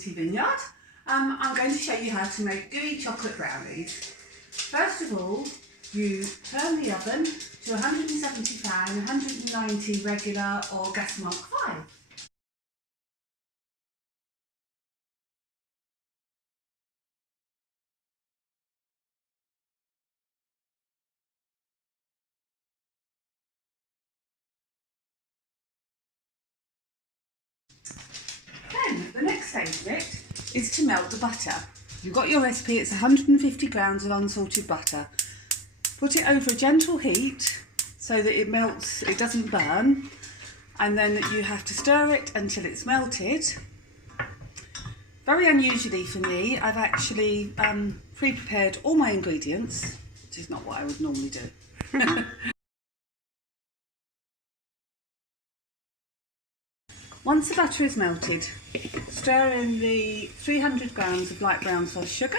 Trinity Vineyard. I'm going to show you how to make gooey chocolate brownies. First of all, you turn the oven to 170 fan, 190 regular or gas mark 5. Then the next stage of it is to melt the butter. You've got your recipe, it's 150 grams of unsalted butter. Put it over a gentle heat so that it melts, it doesn't burn, and then you have to stir it until it's melted. Very unusually for me, I've actually pre-prepared all my ingredients, which is not what I would normally do. Once the butter is melted, stir in the 300 grams of light brown sauce sugar,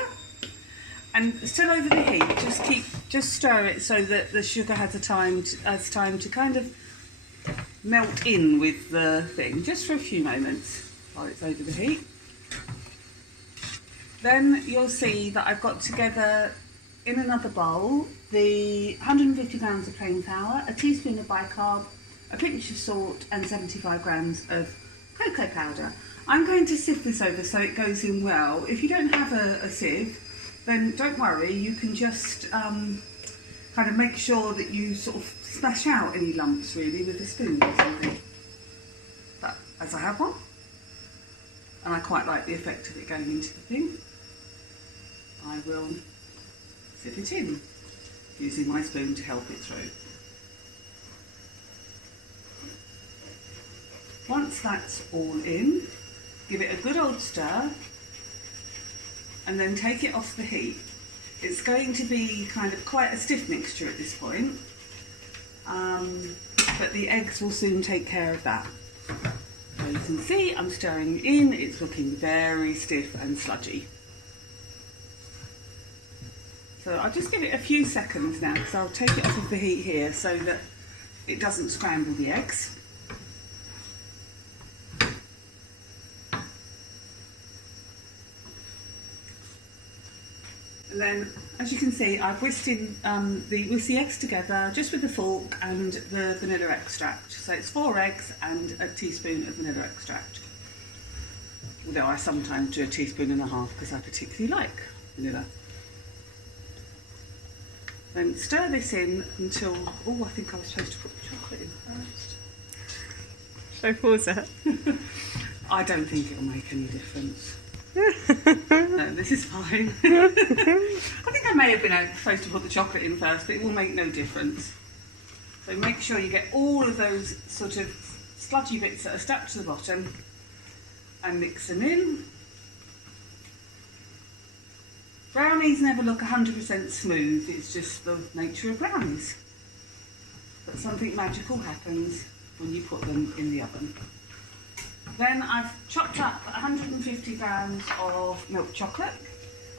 and still over the heat. Just stir it so that the sugar has time to kind of melt in with the thing, just for a few moments while it's over the heat. Then you'll see that I've got together in another bowl the 150 grams of plain flour, a teaspoon of bicarb, a pinch of salt and 75 grams of cocoa powder. I'm going to sieve this over so it goes in well. If you don't have a sieve, then don't worry, you can just kind of make sure that you sort of smash out any lumps really with a spoon or something. But as I have one, and I quite like the effect of it going into the thing, I will sieve it in using my spoon to help it through. Once that's all in, give it a good old stir and then take it off the heat. It's going to be kind of quite a stiff mixture at this point, but the eggs will soon take care of that. So you can see I'm stirring in, it's looking very stiff and sludgy. So I'll just give it a few seconds now because I'll take it off of the heat here so that it doesn't scramble the eggs. And then, as you can see, I've whisked the eggs together just with the fork and the vanilla extract. So it's 4 eggs and a teaspoon of vanilla extract. Although I sometimes do a teaspoon and a half because I particularly like vanilla. Then stir this in until, oh, I think I was supposed to put the chocolate in first. Should I pause it? I don't think it'll make any difference. No, this is fine. I think I may have been supposed to put the chocolate in first, but it will make no difference. So make sure you get all of those sort of sludgy bits that are stuck to the bottom and mix them in. Brownies never look 100% smooth, it's just the nature of brownies. But something magical happens when you put them in the oven. Then I've chopped up 150 grams of milk chocolate,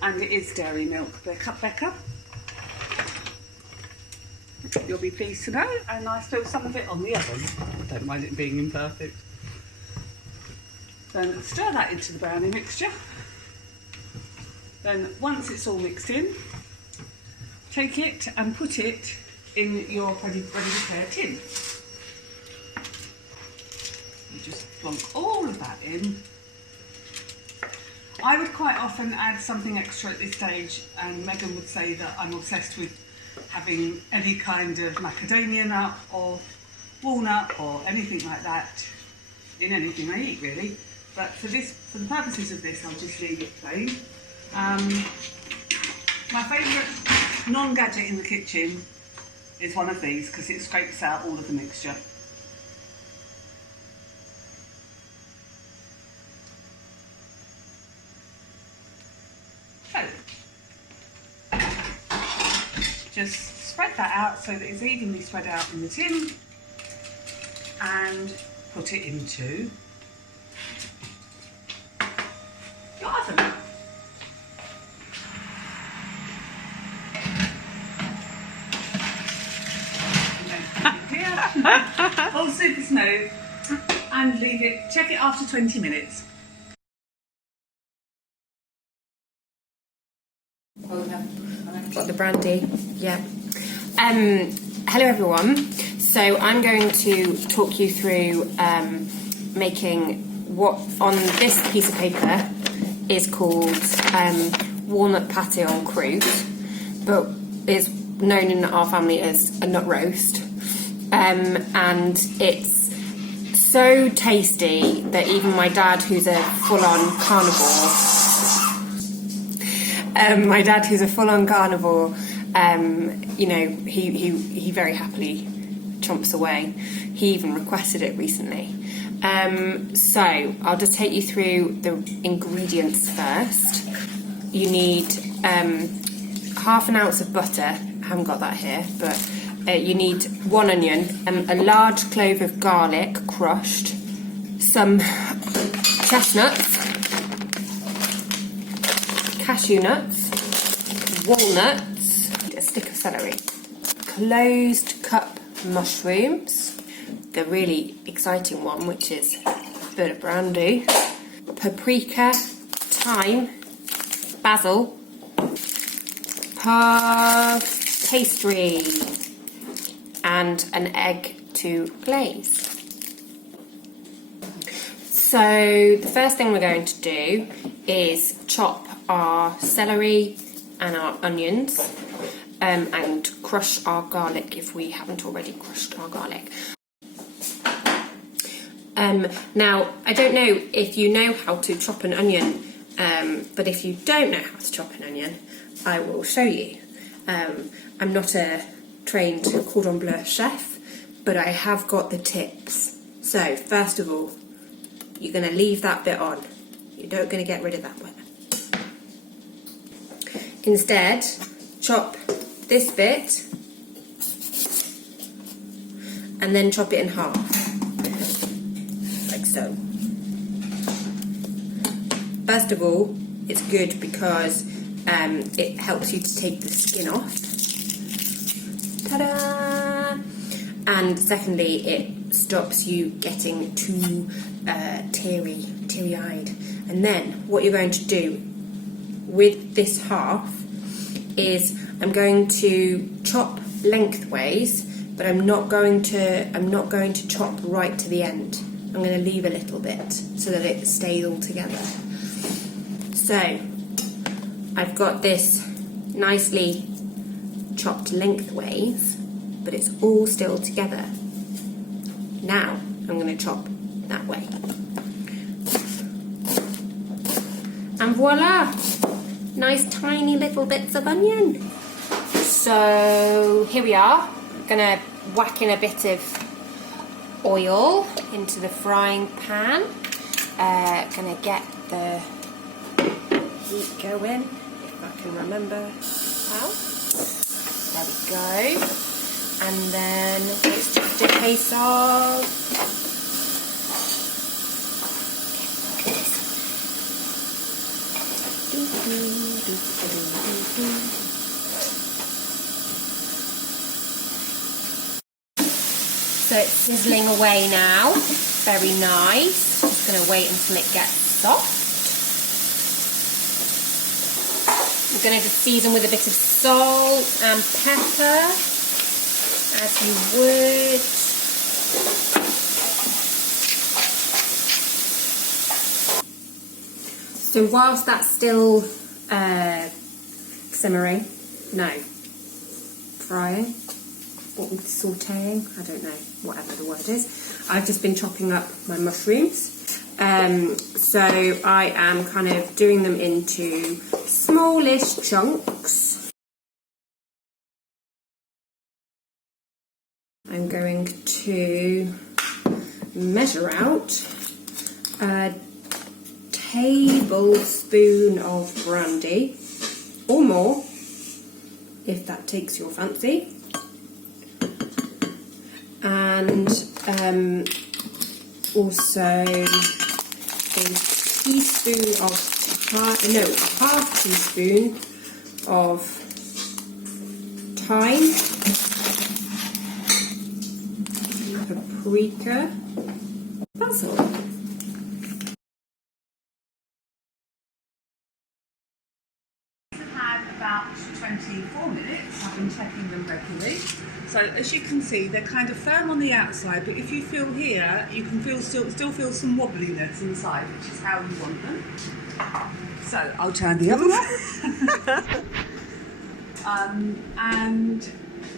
and it is dairy milk, Paprika. You'll be pleased to know, and I spilled some of it on the oven. I don't mind it being imperfect. Then stir that into the brownie mixture. Then once it's all mixed in, take it and put it in your ready prepared tin. You just plonk all of that in. I would quite often add something extra at this stage, and Megan would say that I'm obsessed with having any kind of macadamia nut or walnut or anything like that in anything I eat really. But for the purposes of this, I'll just leave it plain. My favourite non-gadget in the kitchen is one of these because it scrapes out all of the mixture. So, just spread that out so that it's evenly spread out in the tin and put it into your oven. All super smooth, and leave it, check it after 20 minutes. Got the brandy, yeah. Hello everyone. So I'm going to talk you through making what on this piece of paper is called walnut pâté en croûte, but is known in our family as a nut roast. And it's so tasty that even my dad, who's a full-on carnivore, you know, he very happily chomps away. He even requested it recently. So I'll just take you through the ingredients first. You need half an ounce of butter. I haven't got that here, but you need 1 onion, a large clove of garlic crushed, some chestnuts, cashew nuts, walnuts, a stick of celery, closed cup mushrooms, the really exciting one, which is a bit of brandy, paprika, thyme, basil, pastry, and an egg to glaze. So the first thing we're going to do is chop our celery and our onions, and crush our garlic if we haven't already crushed our garlic. Now, I don't know if you know how to chop an onion, but if you don't know how to chop an onion, I will show you. I'm not a trained cordon bleu chef, but I have got the tips. So, first of all, you're going to leave that bit on. You're not going to get rid of that bit. Instead, chop this bit and then chop it in half, like so. First of all, it's good because it helps you to take the skin off. Ta-da! And secondly, it stops you getting too teary-eyed. And then what you're going to do with this half is I'm going to chop lengthways, but I'm not going to chop right to the end. I'm going to leave a little bit so that it stays all together. So I've got this nicely chopped lengthways, but it's all still together. Now I'm going to chop that way. And voila! Nice tiny little bits of onion. So here we are. I'm going to whack in a bit of oil into the frying pan. Going to get the heat going, if I can remember how. There we go. And then it's just a case of so it's sizzling away now, very nice. Just going to wait until it gets soft. I'm going to just season with a bit of salt and pepper, as you would. So whilst that's still simmering, frying, or sauteing, I don't know, whatever the word is, I've just been chopping up my mushrooms. So I am kind of doing them into smallish chunks. I'm going to measure out a tablespoon of brandy, or more, if that takes your fancy, and also a teaspoon of a half teaspoon of thyme, paprika, basil. I've had about 24 celery. So as you can see, they're kind of firm on the outside, but if you feel here, you can still feel some wobbliness inside, which is how you want them. So I'll turn the other one. And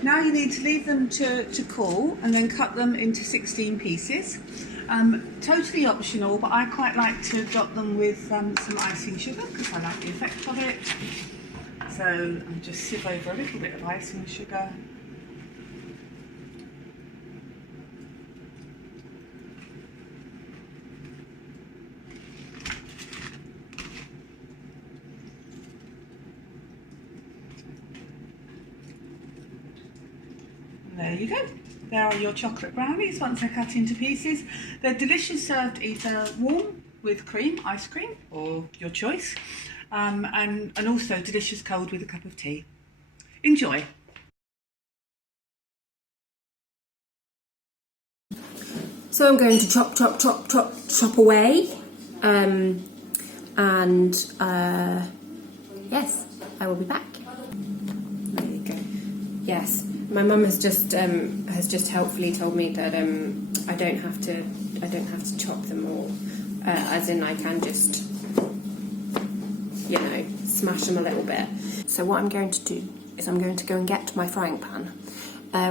now you need to leave them to cool and then cut them into 16 pieces. Totally optional, but I quite like to dot them with some icing sugar because I like the effect of it. So I'll just sieve over a little bit of icing sugar. There you go. There are your chocolate brownies once they're cut into pieces. They're delicious served either warm with cream, ice cream, or your choice, and also delicious cold with a cup of tea. Enjoy. So I'm going to chop away, yes, I will be back. There you go. Yes. My mum has just helpfully told me that I don't have to chop them all, as in I can just, you know, smash them a little bit. So what I'm going to do is I'm going to go and get my frying pan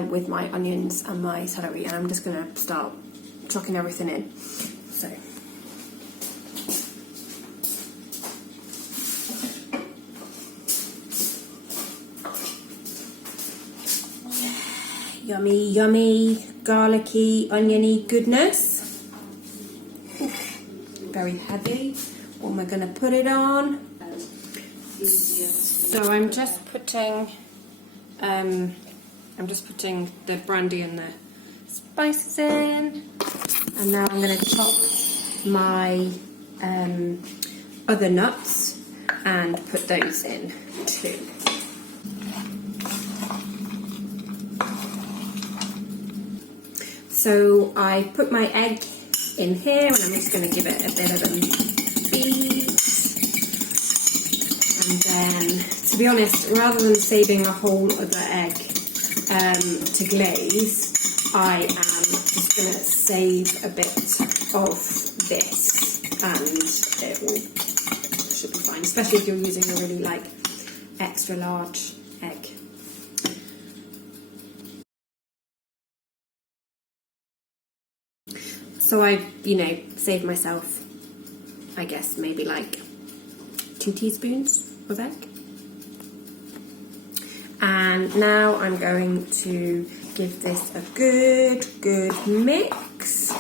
with my onions and my celery, and I'm just going to start chucking everything in. So. Yummy, yummy, garlicky, oniony goodness. Ooh, very heavy. What am I going to put it on? So I'm just putting the brandy and the spices in, and now I'm going to chop my other nuts and put those in too. So I put my egg in here, and I'm just going to give it a bit of a beat. And then, to be honest, rather than saving a whole other egg to glaze, I am just going to save a bit of this, and it should be fine, especially if you're using a really extra large egg. So I, saved myself, I guess, maybe 2 teaspoons of egg. And now I'm going to give this a good mix.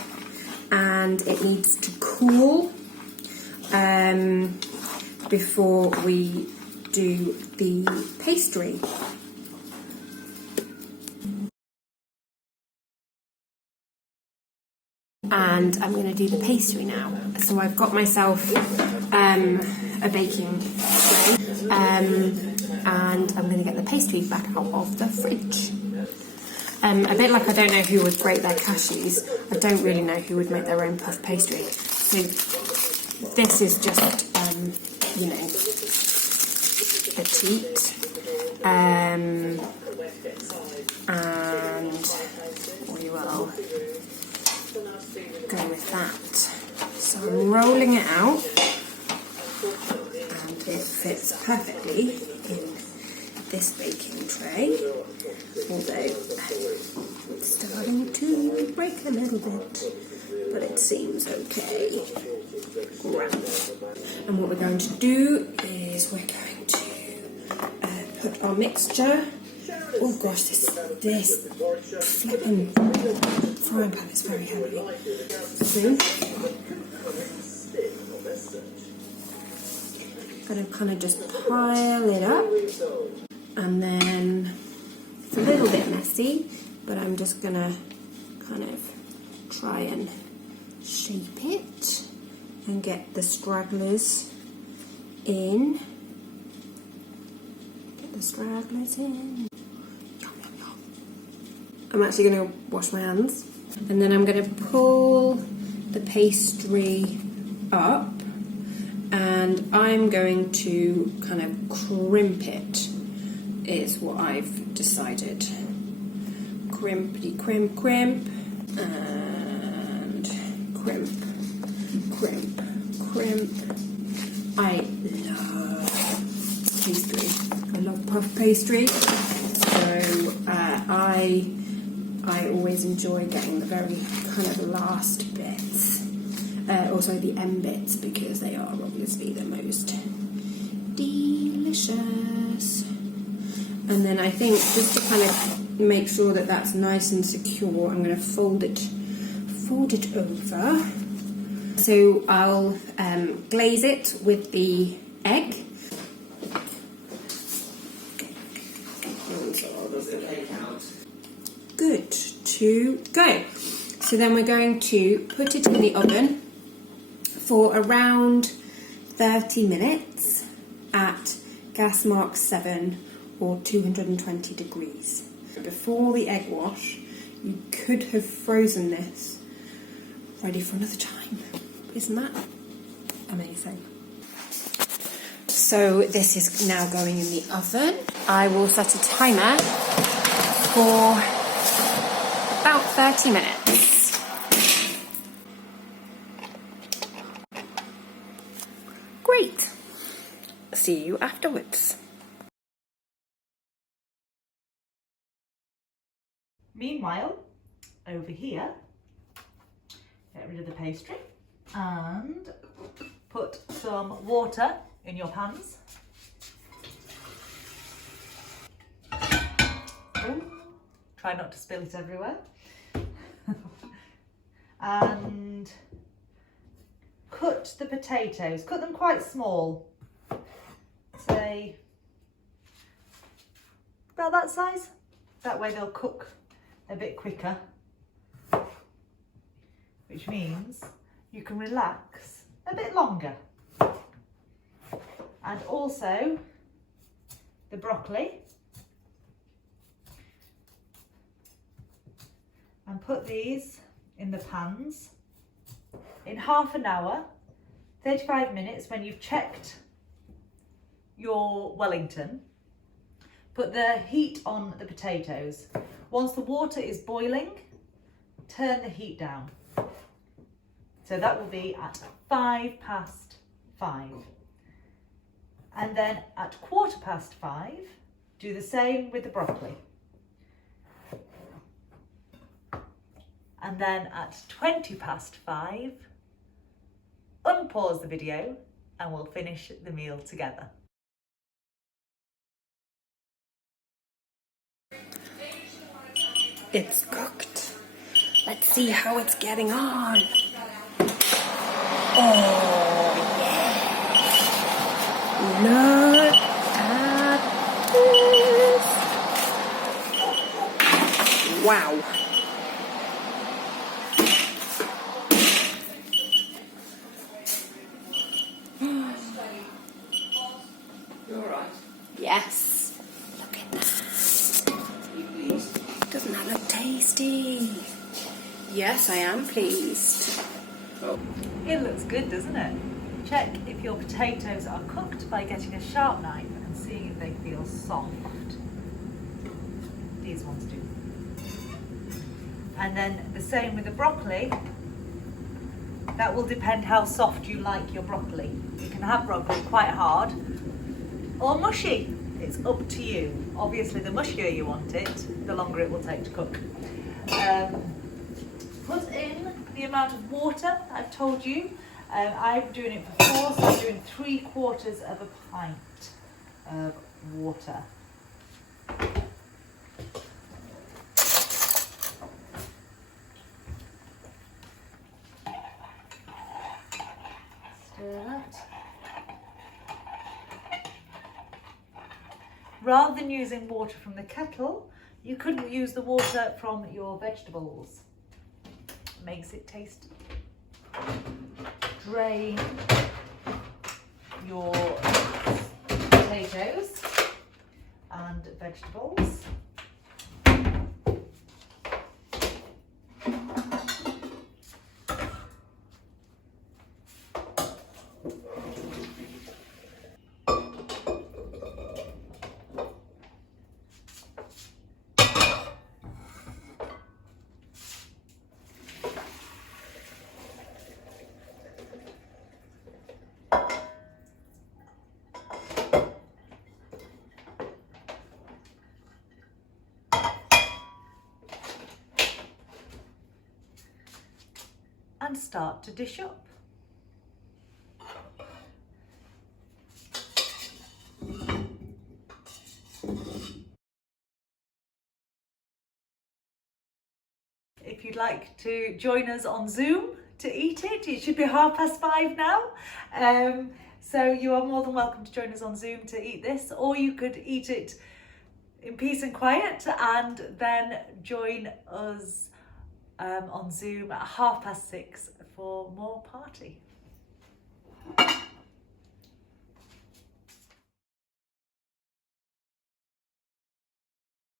And it needs to cool before we do the pastry. And I'm going to do the pastry now. So I've got myself a baking tray, and I'm going to get the pastry back out of the fridge. A bit like I don't know who would grate their cashews, I don't really know who would make their own puff pastry. So this is just, petite, and we will go with that. So I'm rolling it out, and it fits perfectly in this baking tray, although it's starting to break a little bit, but it seems okay. Grand. And what we're going to do is we're going to put our mixture. Oh gosh, this flipping frying pan is very heavy. So, I'm going to kind of just pile it up, and then it's a little bit messy, but I'm just going to kind of try and shape it and get the stragglers in. Get the stragglers in. I'm actually going to wash my hands, and then I'm going to pull the pastry up, and I'm going to kind of crimp it, is what I've decided. crimpity crimp, crimp, and crimp, crimp, crimp. I love pastry. I love puff pastry. So I always enjoy getting the very kind of last bits. Also the end bits, because they are obviously the most delicious. And then I think just to kind of make sure that that's nice and secure, I'm going to fold it over. So I'll glaze it with the egg. Good to go. So then we're going to put it in the oven for around 30 minutes at gas mark 7 or 220 degrees. Before the egg wash, you could have frozen this ready for another time. Isn't that amazing? So this is now going in the oven. I will set a timer for about 30 minutes. Great. See you afterwards. Meanwhile, over here, get rid of the pastry and put some water in your pans. Ooh, try not to spill it everywhere. And cut the potatoes, cut them quite small, say about that size. That way they'll cook a bit quicker, which means you can relax a bit longer. And also the broccoli, and put these in the pans in half an hour, 35 minutes. When you've checked your Wellington, put the heat on the potatoes. Once the water is boiling, turn the heat down. So that will be at 5:05. And then at 5:15, do the same with the broccoli. And then at 5:20, unpause the video and we'll finish the meal together. It's cooked. Let's see how it's getting on. Oh, yeah. Look at this. Wow. You alright? Yes. Look at that. Doesn't that look tasty? Yes, I am pleased. Oh. It looks good, doesn't it? Check if your potatoes are cooked by getting a sharp knife and seeing if they feel soft. These ones do. And then the same with the broccoli. That will depend how soft you like your broccoli. You can have broccoli quite hard or mushy. It's up to you. Obviously, the mushier you want it, the longer it will take to cook. Put in the amount of water I've told you. I'm doing it for 4, so I'm doing 3/4 of a pint of water. Stir that. Rather than using water from the kettle, you could use the water from your vegetables. Makes it tasty. Drain your potatoes and vegetables. and start to dish up. If you'd like to join us on Zoom to eat it, it should be 5:30 now. So you are more than welcome to join us on Zoom to eat this, or you could eat it in peace and quiet and then join us on Zoom at 6:30 for more party.